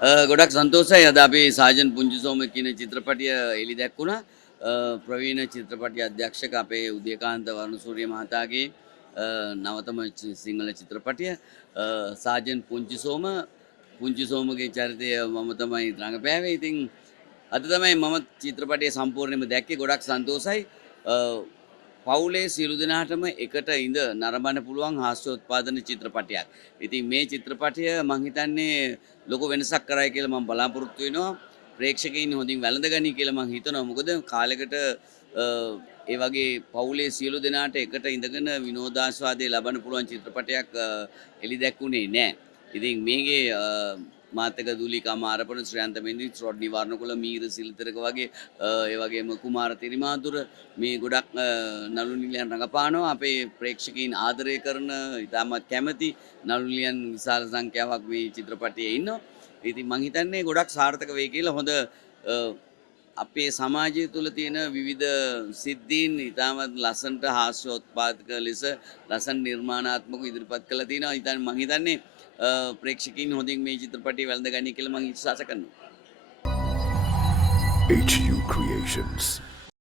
ගොඩක් සන්තෝසයි අද අපි සාජන් පුංචිසෝම කියන චිත්‍රපටිය එළි දැක්වුණා. ප්‍රවීණ චිත්‍රපටි අධ්‍යක්ෂක අපේ උදයකාන්ත වර්ණසූරිය මහතාගේ නවතම සිංහල චිත්‍රපටිය සාජන් පුංචිසෝමගේ චරිතය මම තමයි රඟපෑවේ. ඉතින් අද තමයි මම චිත්‍රපටිය සම්පූර්ණයෙන්ම දැක්කේ. ගොඩක් සන්තෝසයි. පවුලේ සියලු දෙනාටම එකට ඉඳ නරඹන්න පුළුවන් හාස්‍යෝත්පාදන චිත්‍රපටයක්. ඉතින් මේ චිත්‍රපටය මං හිතන්නේ ලොකු වෙනසක් කරයි කියලා මම බලාපොරොත්තු වෙනවා. ප්‍රේක්ෂකයින් හොඳින් වැළඳගනි කියලා මං හිතනවා. මොකද කාලෙකට ඒ වගේ පවුලේ සියලු දෙනාට එකට ඉඳගෙන විනෝදාස්වාදය ලබන්න පුළුවන් චිත්‍රපටයක් එළි දැක්ුණේ නැහැ. ඉතින් මේකේ මාතක දුලිකා මාරපන ශ්‍රයන්ත මෙන්දිස් රොඩ්නි වර්ණකුල මීර සිල්තරක වගේ ඒ වගේම කුමාර තිරිමාදුර මේ ගොඩක් නළු නිලියන් රඟපානවා. අපේ ප්‍රේක්ෂකයින් ආදරය කරන ඉතාමත් කැමති නළු නිලියන් විශාල සංඛ්‍යාවක් මේ චිත්‍රපටයේ ඉන්නවා. ඉතින් මං හිතන්නේ ගොඩක් සාර්ථක වෙයි කියලා. හොඳ අපේ සමාජය තුළ තියෙන විවිධ සිද්ධීන් ඉතාමත් ලස්සනට හාස්‍යෝත්පාදක ලෙස ලස්සන නිර්මාණාත්මකව ඉදිරිපත් කළා තියෙනවා. ඉතින් මං හිතන්නේ ප්‍රේක්ෂකයින් හොඳින් මේ චිත්‍රපටය වැළඳ ගනී කියලා මං විශ්වාස කරනවා. HU Creations